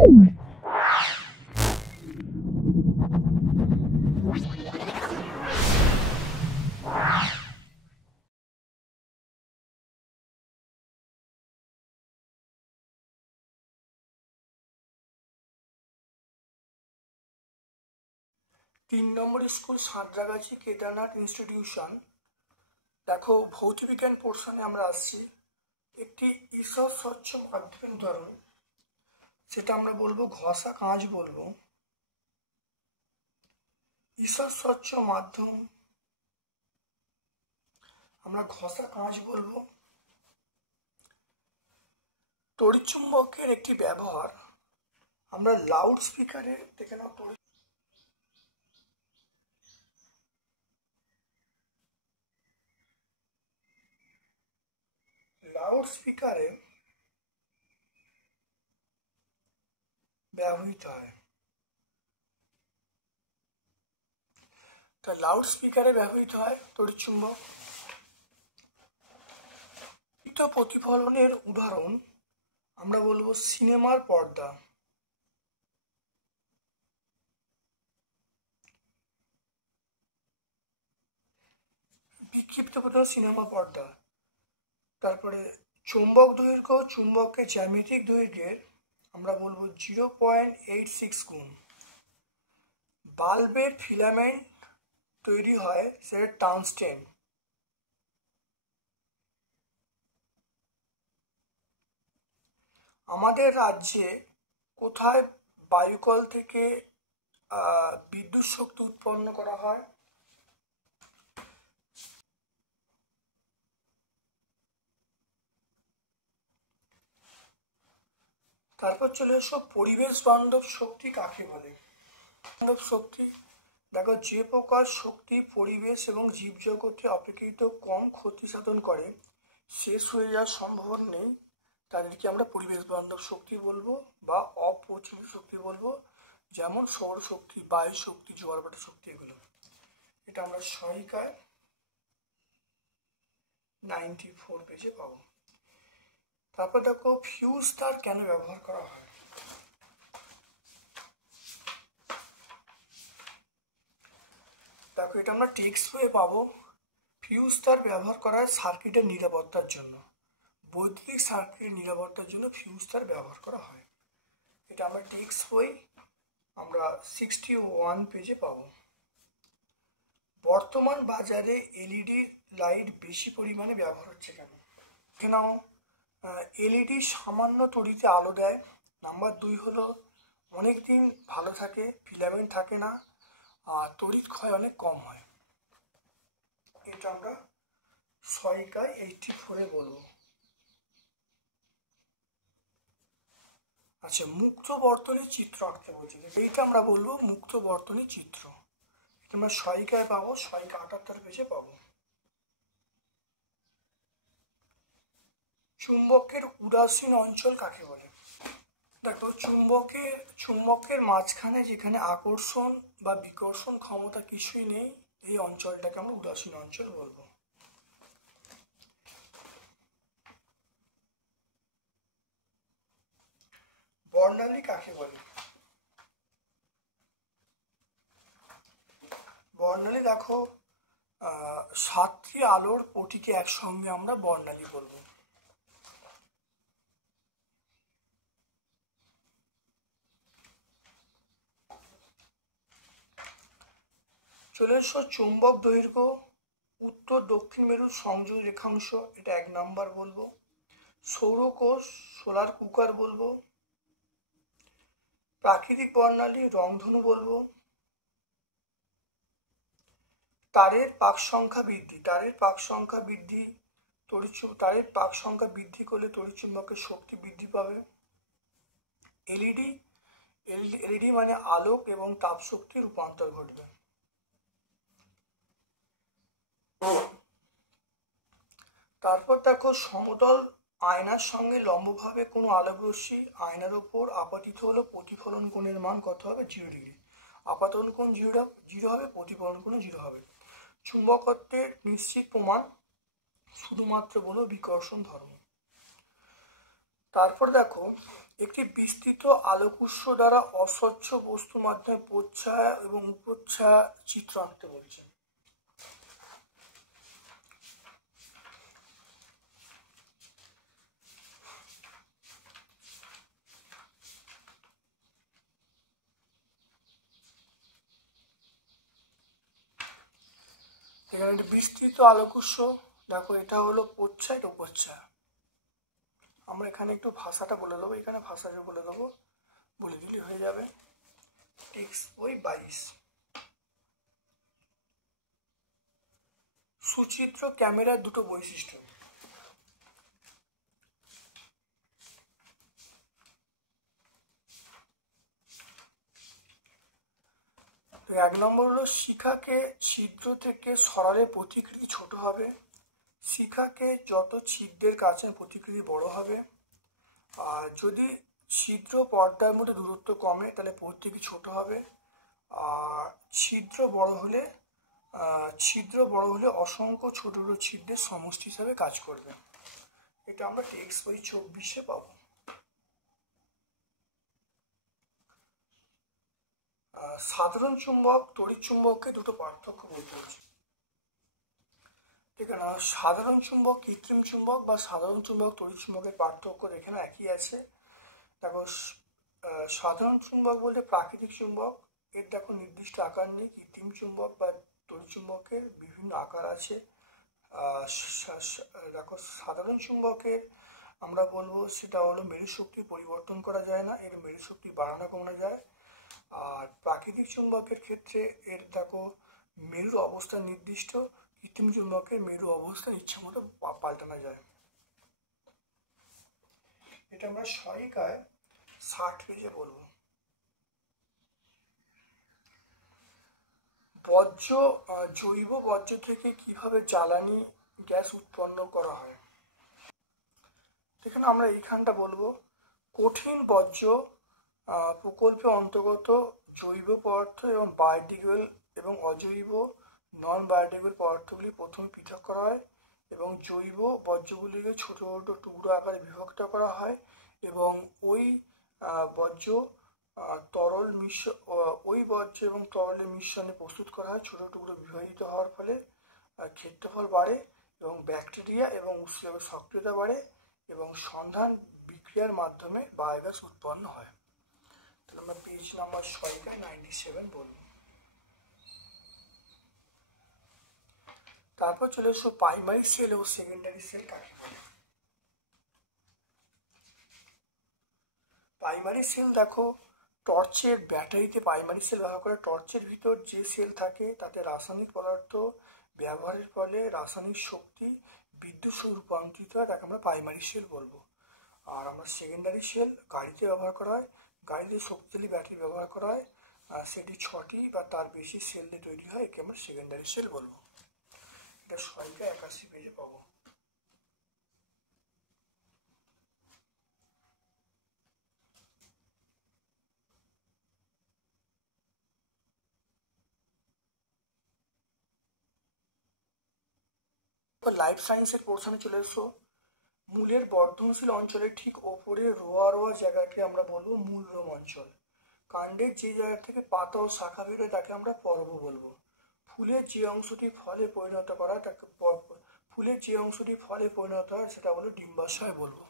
তিন নম্বর school Santragachi Kedarnath institution. দেখো ভৌতবিজ্ঞান পোর্শনে আমরা আসছি। একটি ঈষৎ স্বচ্ছ মাধ্যমের উদাহরণ, সেটা আমরা বলবো ঘষা কাঁচ বলবো। ঈষৎ স্বচ্ছ মাধ্যম আমরা ঘষা কাঁচ বলবো। তড়িৎচুম্বকের একটি ব্যবহার আমরা লাউড স্পিকারে দেখে নাও। লাউড স্পিকারে ব্যবহৃত হয়। তা লাউড স্পিকারে ব্যবহৃত হয় তড়িৎচুম্বক। প্রতিফলনের উদাহরণ আমরা বলবো সিনেমার পর্দা। বিক্ষিপ্ত প্রতিফলন সিনেমা পর্দা। তারপরে চৌম্বক দৈর্ঘ্য চুম্বকের জ্যামিতিক দৈর্ঘ্যের আমরা বলবো 0.86 গুণ। বাল্বের ফিলামেন্ট তৈরি হয় সেটা টাংস্টেন। আমাদের রাজ্যে কোথায় বায়ুকল থেকে বিদ্যুৎ শক্তি উৎপন্ন করা হয়? তারপর চলে আসো পরিবেশ বান্ধব শক্তি কাকে বলে। বান্ধব শক্তি, দেখো যে প্রকার শক্তি পরিবেশ এবং জীবজগতে অপেক্ষিত কম ক্ষতি সাধন করে, শেষ হয়ে যাওয়ার সম্ভাবনা নেই, তাদেরকে আমরা পরিবেশ বান্ধব শক্তি বলবো বা অপরিবর্তনীয় শক্তি বলবো। যেমন সৌরশক্তি, বায়ু শক্তি, জোয়ার ভাটা শক্তি, এগুলো। এটা আমরা সহায়িকায় 94 পেজে পাবো। তারপর দেখো ফিউজ তার কেন ব্যবহার করা হয়। দেখো এটা আমরা টেক্সট বইয়ে পাবো। ফিউজ তার ব্যবহার করা হয় সার্কিটের নিরাপত্তার জন্য। বৈদ্যুতিক সার্কিটের নিরাপত্তার জন্য ফিউজ তার ব্যবহার করা হয়। এটা আমরা টেক্সট বই আমরা 61 পেজে পাবো। বর্তমান বাজারে এলইডি লাইট বেশি পরিমাণে ব্যবহার হচ্ছে কেন? কেন এলইডি সামান্য তড়িতে আলো দেয়। নাম্বার 2 হলো অনেক দিন ভালো থাকে, ফিলামেন্ট থাকে না, আর তড়িৎ ক্ষয় অনেক কম হয়। এটা আমরা সহায়িকায় 84 বলবো। আচ্ছা, মুক্ত বর্তনী চিত্র আঁকতে বলছি, এইটা আমরা বলবো মুক্ত বর্তনী চিত্র। এটা আমরা সহায়িকায় পাবো, সহায়িকা 78 পেজে পাবো। চুম্বকের উদাসীন অঞ্চল কাকে বলে? দেখো চুম্বকের মাঝখানে যেখানে আকর্ষণ বা বিকর্ষণ ক্ষমতা কিছুই নেই, এই অঞ্চলটাকে আমরা উদাসীন অঞ্চল বলবো। বর্ণালী কাকে বলে? বর্ণালী দেখো 7টি আলোর পটিকে একসঙ্গে আমরা বর্ণালী বলবো। চলে এসো চুম্বক দৈর্ঘ্য উত্তর দক্ষিণ মেরুর সংযোগ রেখাংশ, এটা 1 নাম্বার বলবো। সৌরকোষ সোলার কুকার বলবো। প্রাকৃতিক বর্ণালী রংধনু বলবো। তারের পাক সংখ্যা বৃদ্ধি, তারের পাক সংখ্যা বৃদ্ধি করলে তড়িৎচুম্বকের শক্তি বৃদ্ধি পাবে। এলইডি মানে আলোক এবং তাপ শক্তি রূপান্তর ঘটবে। তারপর দেখো সমতল আয়নার সঙ্গে লম্বভাবে কোনো আলোকরশ্মি আয়নার উপর আপতিত হলে প্রতিফলন কোণের মান কত হবে? 0 ডিগ্রি। আপাতন কোণ 0 হবে, প্রতিফলন কোণ 0 হবে। চুম্বকত্বের নিশ্চিত প্রমাণ শুধুমাত্র বলো বিকর্ষণ ধর্ম। তারপর দেখো একটি বিস্তৃত আলোকউৎস দ্বারা অস্বচ্ছ বস্তুর মাধ্যমে প্রচ্ছায়া এবং উপচ্ছায়া চিত্র আঁকতে বলছেন। এখানে একটি বিস্তৃত আলোকউৎস, দেখো এটা হলো প্রচ্ছায়া, এটা উপচ্ছায়া। আমরা এখানে একটু ভাষাটা বলে দেবো, এখানে ভাষাটা বলে দেবো, বলে দিলে হয়ে যাবে। টেক্সট বই 22। সুচিত্র ক্যামেরার দুটো বৈশিষ্ট্য। এক নম্বর হলো শিখাকে ছিদ্র থেকে সরালে প্রতিকৃতি ছোট হবে, শিখাকে যত ছিদ্রের কাছে প্রতিকৃতি বড় হবে। আর যদি ছিদ্র পর্দার মধ্যে দূরত্ব কমে তাহলে প্রতিকৃতি ছোট হবে। আর ছিদ্র বড় হলে অসংখ্য ছোট ছোট ছিদ্রের সমষ্টি হিসাবে কাজ করবে। এটা আমরা টেক্সট বই 24-এ পাবো। সাধারণ চুম্বক তড়িৎ চুম্বককে দুটো পার্থক্য বলতে হচ্ছে। ঠিক আছে, সাধারণ চুম্বক কৃত্রিম চুম্বক বা সাধারণ চুম্বক তড়িৎ চুম্বকের পার্থক্য দেখে না, একই আছে। দেখো সাধারণ চুম্বক বলতে প্রাকৃতিক চুম্বক, এর দেখো নির্দিষ্ট আকার নেই। কৃত্রিম চুম্বক বা তড়িৎ চুম্বকের বিভিন্ন আকার আছে। দেখো সাধারণ চুম্বকের আমরা বলবো সেটা হলো মেরু শক্তি পরিবর্তন করা যায় না, এর মেরু শক্তি বাড়ানো কমানো যায়। আর প্রাকৃতিক চুম্বকের ক্ষেত্রে এর দেখো মেরুর অবস্থান নির্দিষ্ট, কৃত্রিম চুম্বকের মেরু অবস্থান ইচ্ছা মতো পাল্টানো যায়। এটা আমরা সহায়িকায় 60 পেজে বলবো। জৈব বর্জ্য থেকে কিভাবে জ্বালানি গ্যাস উৎপন্ন করা হয়। এখানে আমরা এইখানটা বলবো কঠিন বর্জ্য প্রকল্পের অন্তর্গত জৈব পদার্থ এবং বায়োডিগ্রেডেবল এবং অজৈব নন বায়োডিগ্রেডেবল পদার্থগুলি প্রথমে পৃথক করা হয় এবং জৈব বর্জ্যগুলিকে ছোট ছোট টুকরো আকারে বিভক্ত করা হয় এবং ওই বর্জ্য এবং তরলের মিশ্রণে প্রস্তুত করা হয়। ছোট টুকরো বিভাজিত হওয়ার ফলে ক্ষেত্রফল বাড়ে এবং ব্যাকটেরিয়া এবং উৎসেচকের সক্রিয়তা বাড়ে এবং সন্ধান বিক্রিয়ার মাধ্যমে বায়োগ্যাস উৎপন্ন হয়। তাহলে আমরা পেজ নাম্বার 97 বলব। তারপর চলে এসো প্রাইমারি সেল ও সেকেন্ডারি সেল কাকে বলে। প্রাইমারি সেল দেখো টর্চের ব্যাটারিতে প্রাইমারি সেল ব্যবহার করে। টর্চের ভিতর যে সেল থাকে তাতে রাসায়নিক পদার্থ ব্যবহারের ফলে রাসায়নিক শক্তি বিদ্যুৎ রূপান্তরিত হয়, তাকে আমরা প্রাইমারি সেল বলবো। আর আমরা সেকেন্ডারি সেল গাড়িতে ব্যবহার করা হয়, গাড়িতে শক্তিশালী ব্যাটারি ব্যবহার করা হয়, সেটি 6টি বা তার বেশি সেল দিয়ে তৈরি হয়, একে আমরা সেকেন্ডারি সেল বলবো। এটা 81 পেজে পাবো। লাইফ সায়েন্সের পোর্শনে চলে এসো। মূলের বর্ধনশীল অঞ্চলের ঠিক ওপরে রোয়া রোয়া জায়গাকে আমরা বলবো মূলরোম অঞ্চল। কাণ্ডের যে জায়গা থেকে পাতা ও শাখা বেরোয় তাকে আমরা পর্ব বলবো। ফুলের যে অংশটি ফলে পরিণত হয় সেটা হলো ডিম্বাশয় বলবো।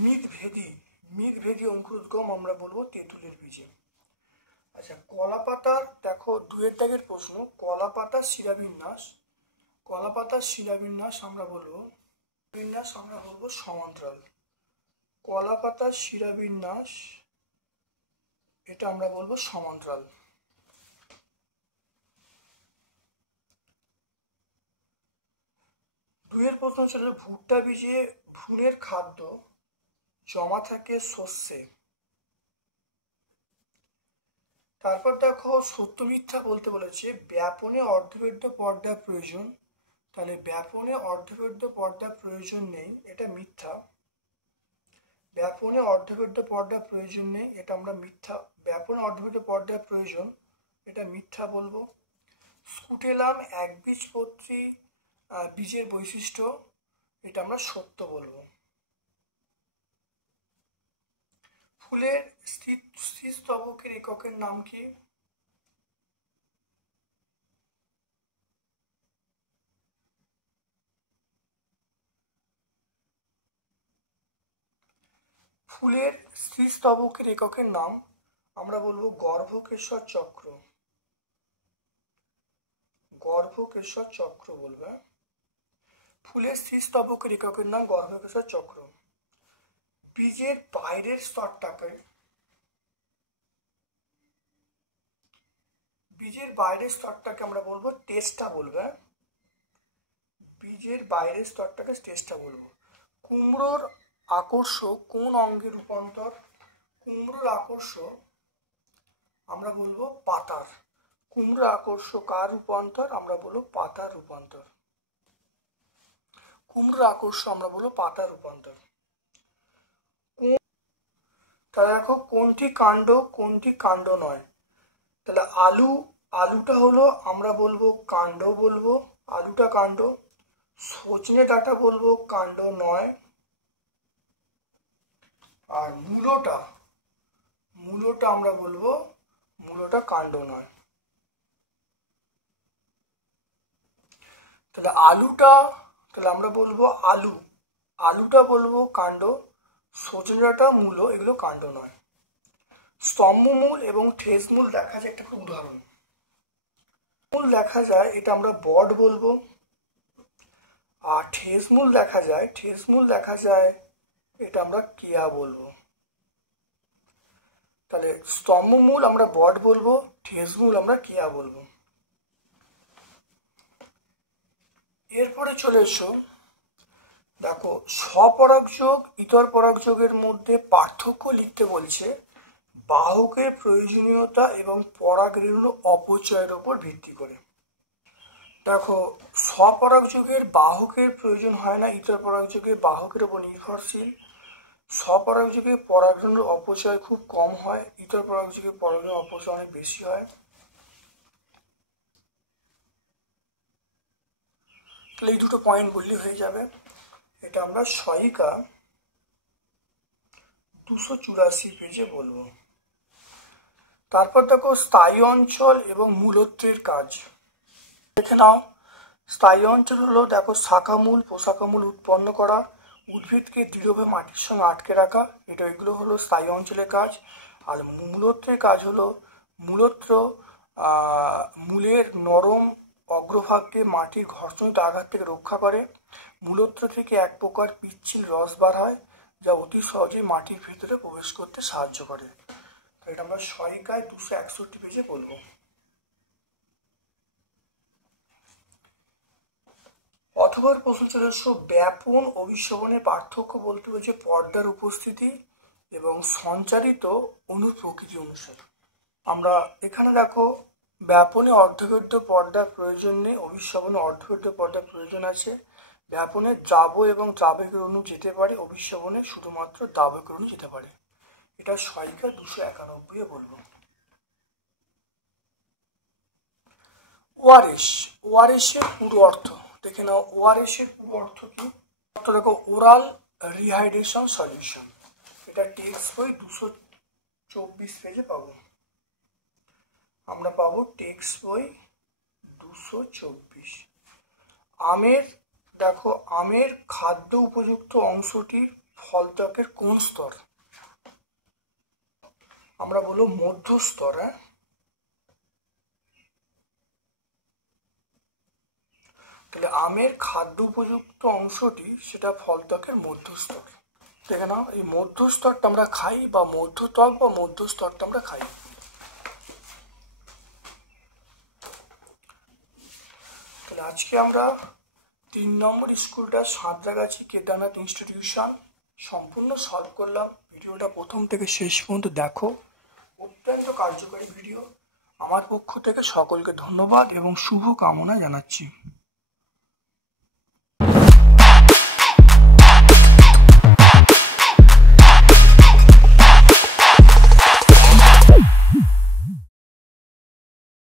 মৃদভেদী অঙ্কুরোদ্গম আমরা বলবো তেঁতুলের বীজে। আচ্ছা, কলা পাতার দেখো 2 দাগের প্রশ্ন, কলা পাতার শিরাবিন্যাস আমরা বলবো সমান্তরাল। কলা পাতার শিরাবিন্যাস এটা আমরা বলবো সমান্তরাল। দুইয়ের প্রশ্ন ছিল ভুট্টা বীজে ভ্রূণের খাদ্য জমা থাকে শস্যে। তারপর দেখো সত্য মিথ্যা বলতে বলেছে ব্যাপনে অর্ধবেদ্য পর্দা প্রয়োজন, তাহলে ব্যাপনে অর্ধবেদ্য পর্দা প্রয়োজন নেই, এটা মিথ্যা। ব্যাপনে অর্ধবেদ্য পর্দা প্রয়োজন নেই, এটা আমরা মিথ্যা। ব্যাপনে অর্ধবেদ্য পর্দা প্রয়োজন, এটা মিথ্যা বলবো। স্কুটেলাম একবীজপত্রী বীজের বৈশিষ্ট্য, এটা আমরা সত্য বলবো। ফুলের স্থিতস্তবকের এককের নাম কি? ফুলের স্থিতস্তবকের এককের নাম আমরা বলবো গর্ভকেশর চক্র। গর্ভকেশর চক্র বলবে। ফুলের স্থিতস্তবকের এককের নাম গর্ভকেশর চক্র। বীজের বাইরের স্তরটাকে আমরা বলবো টেস্টা বলবে। বীজের বাইরের স্তরটাকে টেস্টা বলবো। কুমড়োর আকর্ষ কোন অঙ্গের রূপান্তর? কুমড়োর আকর্ষ আমরা বলবো পাতার। কুমড়োর আকর্ষ কার রূপান্তর? আমরা বলবো পাতার রূপান্তর। কুমড়োর আকর্ষ আমরা বলবো পাতার রূপান্তর। তাহলে দেখো কোনটি কাণ্ড কোনটি কাণ্ড নয়। তাহলে আলুটা হলো আমরা বলবো কাণ্ড বলবো, আলুটা কাণ্ড। সজনে ডাঁটা বলবো কাণ্ড নয়। আর মূলোটা আমরা বলবো মূলোটা কাণ্ড নয়। তাহলে তাহলে আমরা বলবো আলুটা বলবো কাণ্ড, সজনে ডাঁটা মূলো এগুলো কাণ্ড নয়। স্তম্ভমূল এবং ঠেসমূল দেখা যায় একটা উদাহরণ। মূল দেখা যায় এটা আমরা বট বলবো। আর ঠেসমূল দেখা যায় এটা আমরা কেয়া বলবো। তাহলে স্তম্ভমূল আমরা বট বলবো, ঠেসমূল আমরা কেয়া বলবো। এরপরে চলে এসো, দেখো স্বপরাগযোগ ইতর পরাগযোগের মধ্যে পার্থক্য লিখতে বলছে বাহকের প্রয়োজনীয়তা এবং পরাগরেণুর অপচয়ের উপর ভিত্তি করে। দেখো স্বপরাগযোগের বাহকের প্রয়োজন হয় না, ইতর পরাগযোগে বাহকের উপর নির্ভরশীল। স্বপরাগযোগে পরাগরেণুর অপচয় খুব কম হয়, ইতর পরাগযোগে পরাগরেণুর অপচয় অনেক বেশি হয়। তাহলে এই দুটো পয়েন্ট বললেই হয়ে যাবে। এটা আমরা সহায়িকা 284 পেজে বলবো। তারপর দেখো স্থায়ী অঞ্চল এবং মূলত্বের কাজ দেখে নাও। স্থায়ী অঞ্চল হলো দেখো শাখামূল পোষাকামূল উৎপন্ন করা, উদ্ভিদকে দৃঢ়ভাবে মাটির সঙ্গে আটকে রাখা, এগুলো হলো স্থায়ী অঞ্চলের কাজ। আর মূলত্বের কাজ হলো মূলের নরম অগ্রভাগকে মাটির ঘর্ষণিত আঘাত থেকে রক্ষা করে। মূলত্র থেকে এক প্রকার পিচ্ছিল রস বার হয় যা অতি সহজেই মাটির ভিতরে প্রবেশ করতে সাহায্য করে। এটা আমরা সহায়িকায় 261 পেজে বলবো। অথবা প্রশ্ন চলে আসো, ব্যাপন অভিশবনের পার্থক্য বলতে হচ্ছে পর্দার উপস্থিতি এবং সঞ্চারিত অণুর প্রকৃতি অনুসারে। আমরা এখানে দেখো ব্যাপনে অর্ধগদ্য পর্দার প্রয়োজন নেই, অভিশবনে অর্ধগদ্য পর্দার প্রয়োজন আছে। ব্যাপনে দ্রাব এবং দ্রাবকের অণু যেতে পারে, অভিশবনে শুধুমাত্র দ্রাবকের অণু যেতে পারে। এটা সহায়িকা 291 বলবো। ওআরএস এর পুরো অর্থ দেখে নাও। ওআরএস এর পুরো অর্থ কি? দেখো ওরাল রিহাইড্রেশন সলিউশন। এটা টেক্সট বই 224 পেজে পাবো। আমরা পাবো টেক্সট বই 224। আমের খাদ্য উপযুক্ত অংশটির ফলত্বকের কোন স্তর? আমরা বলবো মধ্যস্তর। তাহলে আমের খাদ্য উপযুক্ত অংশটি সেটা ফলত্বকের মধ্যস্তর। দেখে নাও, এই মধ্যস্তরটা আমরা খাই বা মধ্যত্বক বা মধ্যস্তরটা আমরা খাই। তাহলে আজকে আমরা 3 নম্বর স্কুলটা সাঁতরাগাছি কেদারনাথ ইনস্টিটিউশন সম্পূর্ণ সলভ করলাম। ভিডিওটা প্রথম থেকে শেষ পর্যন্ত দেখো, অত্যন্ত কার্যকরী ভিডিও। আমার পক্ষ থেকে সকলকে ধন্যবাদ এবং শুভ কামনা জানাচ্ছি।